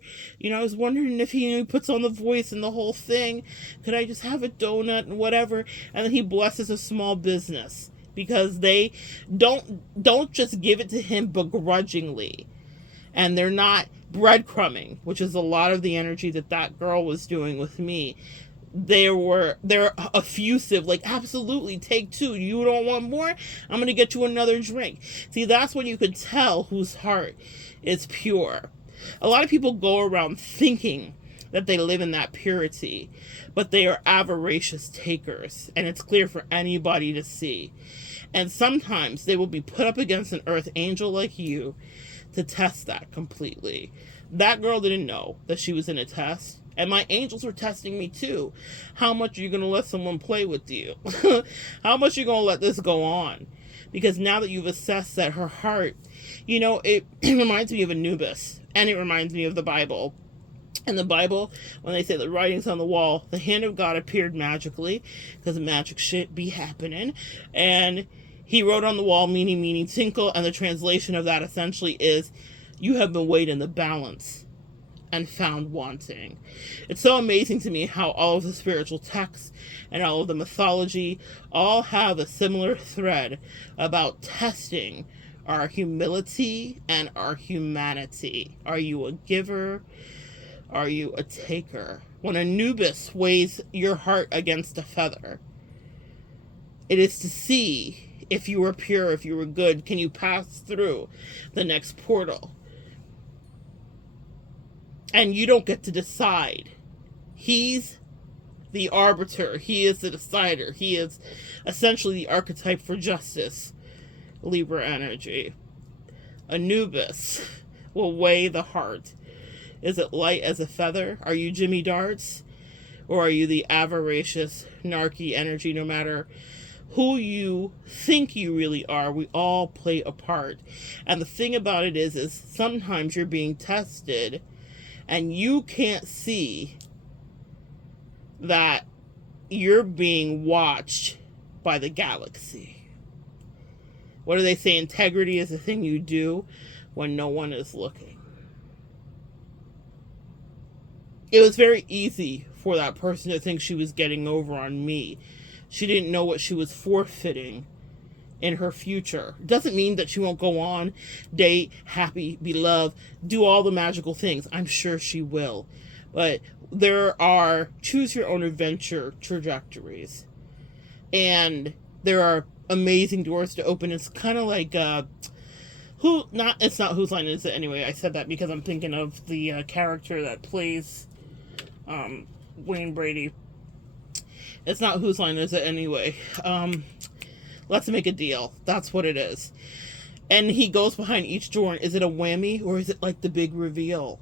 I was wondering if he puts on the voice and the whole thing. Could I just have a donut and whatever? And then he blesses a small business because they don't just give it to him begrudgingly. And they're not breadcrumbing, which is a lot of the energy that girl was doing with me. They're effusive, like, absolutely, take 2. You don't want more? I'm going to get you another drink. See, that's when you could tell whose heart is pure. A lot of people go around thinking that they live in that purity, but they are avaricious takers, and it's clear for anybody to see. And sometimes they will be put up against an earth angel like you to test that completely. That girl didn't know that she was in a test. And my angels were testing me too. How much are you going to let someone play with you? How much are you going to let this go on? Because now that you've assessed that her heart, it reminds me of Anubis. And it reminds me of the Bible. In the Bible, when they say the writings on the wall, the hand of God appeared magically, because magic shit be happening. And he wrote on the wall, meaning, tinkle. And the translation of that essentially is, you have been weighed in the balance and found wanting. It's so amazing to me how all of the spiritual texts and all of the mythology all have a similar thread about testing our humility and our humanity. Are you a giver? Are you a taker? When Anubis weighs your heart against a feather, it is to see if you were pure, if you were good. Can you pass through the next portal? And you don't get to decide. He's the arbiter. He is the decider. He is essentially the archetype for justice. Libra energy. Anubis will weigh the heart. Is it light as a feather? Are you Jimmy Darts? Or are you the avaricious, narky energy? No matter who you think you really are, we all play a part. And the thing about it is sometimes you're being tested and you can't see that you're being watched by the galaxy. What do they say? Integrity is the thing you do when no one is looking. It was very easy for that person to think she was getting over on me. She didn't know what she was forfeiting in her future. It doesn't mean that she won't go on, date, happy, be loved, do all the magical things. I'm sure she will. But there are choose your own adventure trajectories. And there are amazing doors to open. It's kind of like it's not Whose Line Is It Anyway. I said that because I'm thinking of the character that plays Wayne Brady. It's not Whose Line Is It Anyway. Let's Make a Deal. That's what it is. And he goes behind each door. Is it a whammy or is it like the big reveal?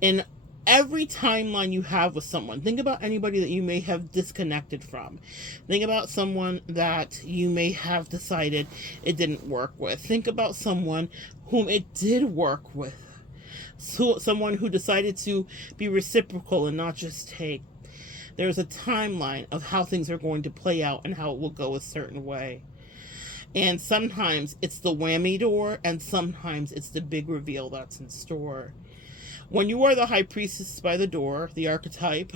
In every timeline you have with someone, think about anybody that you may have disconnected from. Think about someone that you may have decided it didn't work with. Think about someone whom it did work with. So, someone who decided to be reciprocal and not just take. There's a timeline of how things are going to play out and how it will go a certain way. And sometimes it's the whammy door and sometimes it's the big reveal that's in store. When you are the high priestess by the door, the archetype,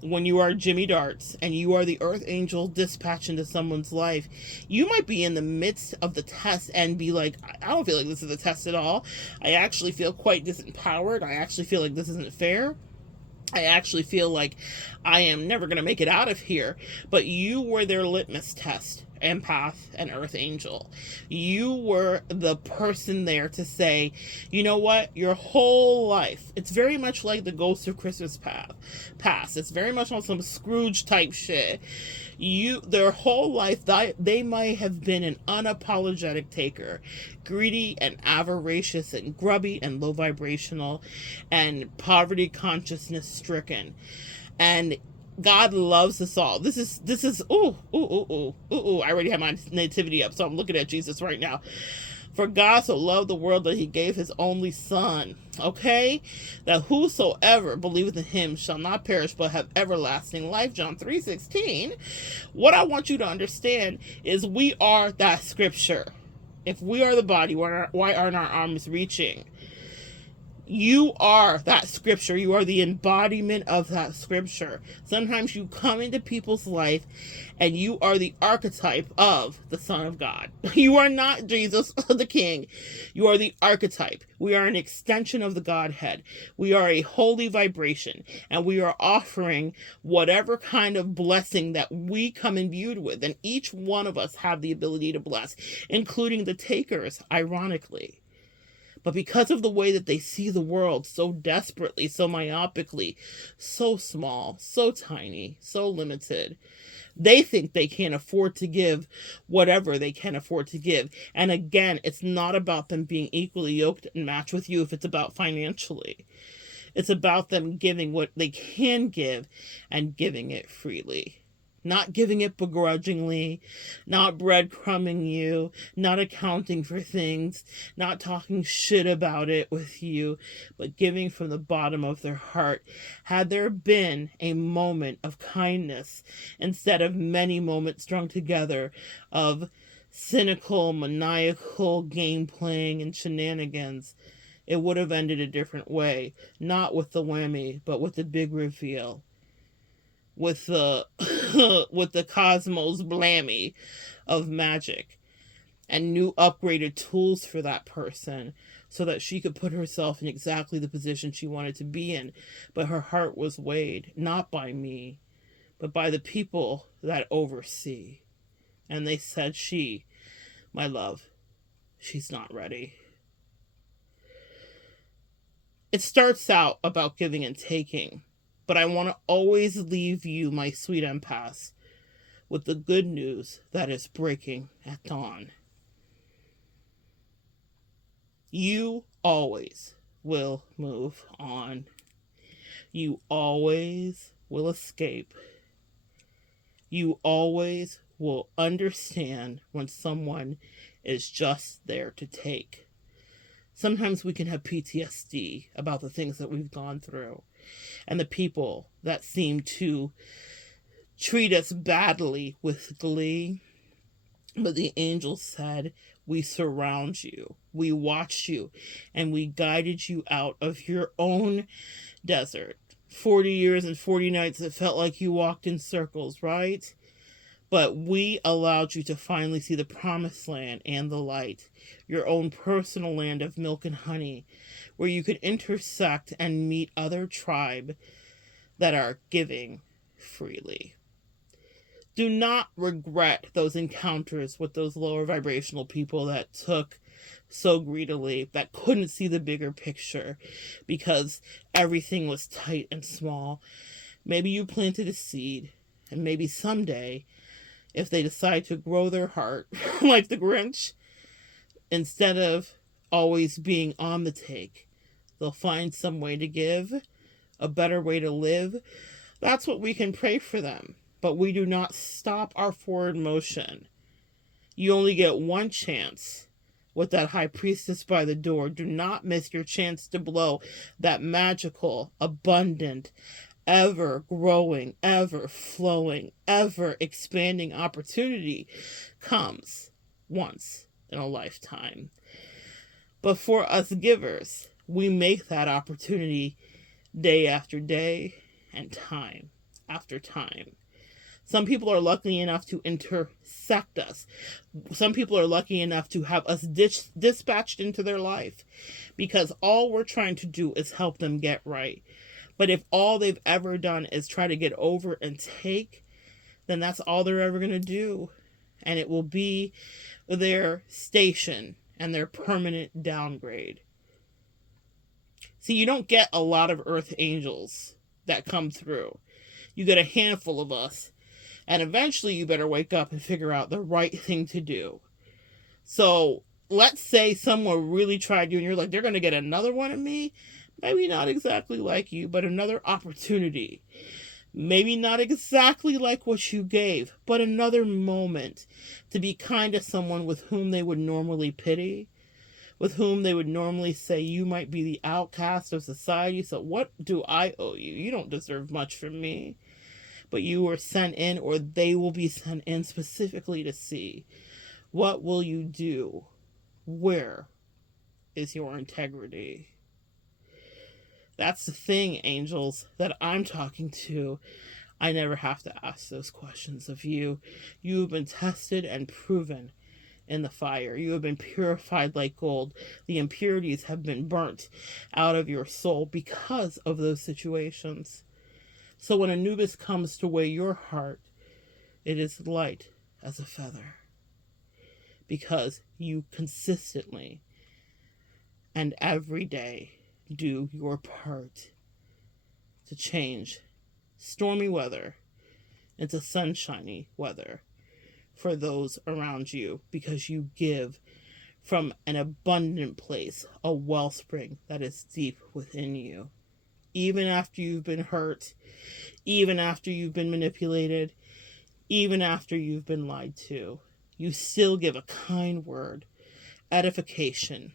when you are Jimmy Darts and you are the earth angel dispatched into someone's life, you might be in the midst of the test and be like, I don't feel like this is a test at all. I actually feel quite disempowered. I actually feel like this isn't fair. I actually feel like I am never going to make it out of here. But you were their litmus test, empath and earth angel. You were the person there to say, you know what, your whole life, it's very much like the Ghost of Christmas Past. It's very much on some Scrooge type shit. Their whole life, they might have been an unapologetic taker, greedy and avaricious and grubby and low vibrational and poverty consciousness stricken. And God loves us all. This is I already have my nativity up, so I'm looking at Jesus right now. For God so loved the world that he gave his only son, okay? That whosoever believeth in him shall not perish but have everlasting life, John 3:16. What I want you to understand is we are that scripture. If we are the body, why aren't our arms reaching? You are that scripture. You are the embodiment of that scripture. Sometimes you come into people's life and you are the archetype of the Son of God. You are not Jesus the King. You are the archetype. We are an extension of the Godhead. We are a holy vibration, and we are offering whatever kind of blessing that we come imbued with. And each one of us have the ability to bless, including the takers, ironically. But because of the way that they see the world so desperately, so myopically, so small, so tiny, so limited, they think they can't afford to give whatever they can afford to give. And again, it's not about them being equally yoked and matched with you if it's about financially. It's about them giving what they can give and giving it freely. Not giving it begrudgingly, not breadcrumbing you, not accounting for things, not talking shit about it with you, but giving from the bottom of their heart. Had there been a moment of kindness instead of many moments strung together of cynical, maniacal game playing and shenanigans, it would have ended a different way. Not with the whammy, but with the big reveal. With the with the cosmos blammy of magic and new upgraded tools for that person so that she could put herself in exactly the position she wanted to be in. But her heart was weighed not by me, but by the people that oversee. And they said, my love, she's not ready. It starts out about giving and taking. But I want to always leave you, my sweet empaths, with the good news that is breaking at dawn. You always will move on. You always will escape. You always will understand when someone is just there to take. Sometimes we can have PTSD about the things that we've gone through and the people that seem to treat us badly with glee. But the angel said, we surround you, we watched you, and we guided you out of your own desert. 40 years and 40 nights, it felt like you walked in circles, right? But we allowed you to finally see the promised land and the light, your own personal land of milk and honey, where you could intersect and meet other tribe that are giving freely. Do not regret those encounters with those lower vibrational people that took so greedily, that couldn't see the bigger picture because everything was tight and small. Maybe you planted a seed, and maybe someday, if they decide to grow their heart like the Grinch, instead of always being on the take, they'll find some way to give, a better way to live. That's what we can pray for them. But we do not stop our forward motion. You only get one chance with that high priestess by the door. Do not miss your chance to blow. That magical, abundant, ever growing, ever flowing, ever expanding opportunity comes once in a lifetime. But for us givers, We make that opportunity day after day and time after time. Some people are lucky enough to intersect us. Some people are lucky enough to have us dispatched into their life because all we're trying to do is help them get right. But if all they've ever done is try to get over and take, then that's all they're ever going to do. And it will be their station and their permanent downgrade. See, you don't get a lot of earth angels that come through. You get a handful of us. And eventually you better wake up and figure out the right thing to do. So let's say someone really tried you and you're like, they're going to get another one of me. Maybe not exactly like you, but another opportunity. Maybe not exactly like what you gave, but another moment to be kind to someone with whom they would normally pity, with whom they would normally say you might be the outcast of society. So what do I owe you? You don't deserve much from me. But you were sent in, or they will be sent in specifically to see what will you do? Where is your integrity? That's the thing, angels, that I'm talking to. I never have to ask those questions of you. You have been tested and proven in the fire. You have been purified like gold. The impurities have been burnt out of your soul because of those situations. So when Anubis comes to weigh your heart, it is light as a feather. Because you consistently and every day do your part to change stormy weather into sunshiny weather for those around you. Because you give from an abundant place, a wellspring that is deep within you. Even after you've been hurt, even after you've been manipulated, even after you've been lied to, you still give a kind word, edification,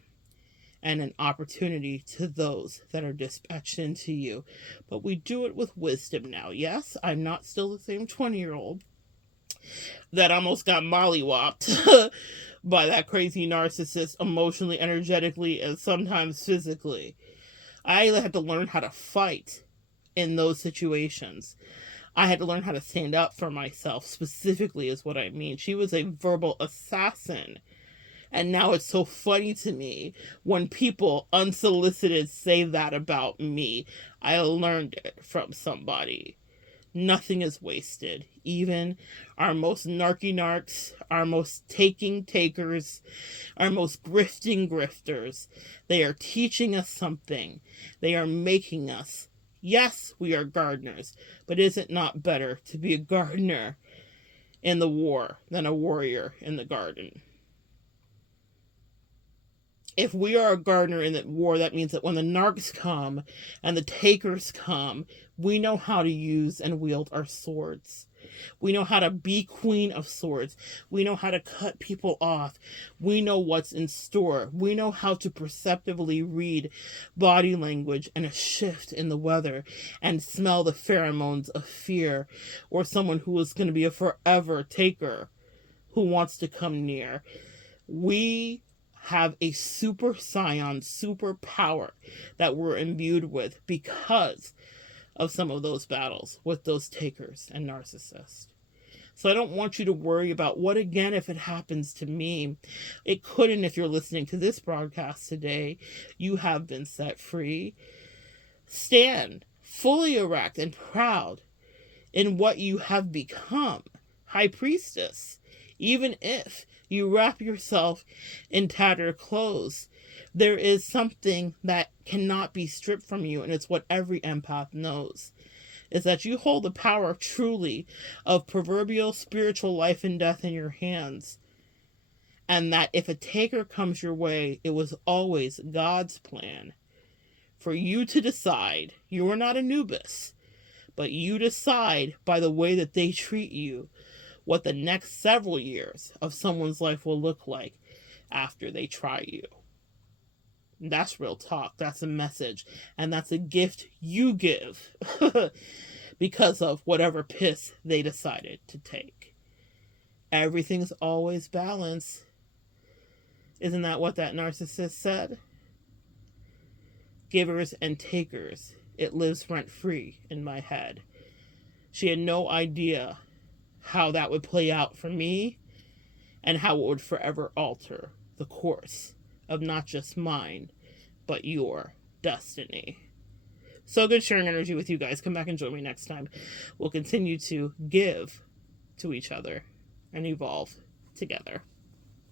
and an opportunity to those that are dispatched into you. But we do it with wisdom now. Yes, I'm not still the same 20-year-old that almost got mollywopped by that crazy narcissist emotionally, energetically, and sometimes physically. I had to learn how to fight in those situations. I had to learn how to stand up for myself, specifically is what I mean. She was a verbal assassin. And now it's so funny to me when people unsolicited say that about me. I learned it from somebody. Nothing is wasted. Even our most narky narcs, our most taking takers, our most grifting grifters, they are teaching us something. They are making us. Yes, we are gardeners, but is it not better to be a gardener in the war than a warrior in the garden? If we are a gardener in the war, that means that when the narcs come and the takers come, we know how to use and wield our swords. We know how to be queen of swords. We know how to cut people off. We know what's in store. We know how to perceptively read body language and a shift in the weather and smell the pheromones of fear or someone who is going to be a forever taker who wants to come near. We have a super scion, super power that we're imbued with because of some of those battles with those takers and narcissists. So I don't want you to worry about what again if it happens to me. It couldn't if you're listening to this broadcast today. You have been set free. Stand fully erect and proud in what you have become. High priestess. Even if you wrap yourself in tattered clothes, there is something that cannot be stripped from you, and it's what every empath knows, is that you hold the power truly of proverbial spiritual life and death in your hands, and that if a taker comes your way, it was always God's plan for you to decide. You are not Anubis, but you decide by the way that they treat you what the next several years of someone's life will look like after they try you. That's real talk. That's a message. And that's a gift you give because of whatever piss they decided to take. Everything's always balance. Isn't that what that narcissist said? givers and takers. It lives rent-free in my head. She had no idea how that would play out for me and how it would forever alter the course of not just mine, but your destiny. So good sharing energy with you guys. Come back and join me next time. We'll continue to give to each other and evolve together.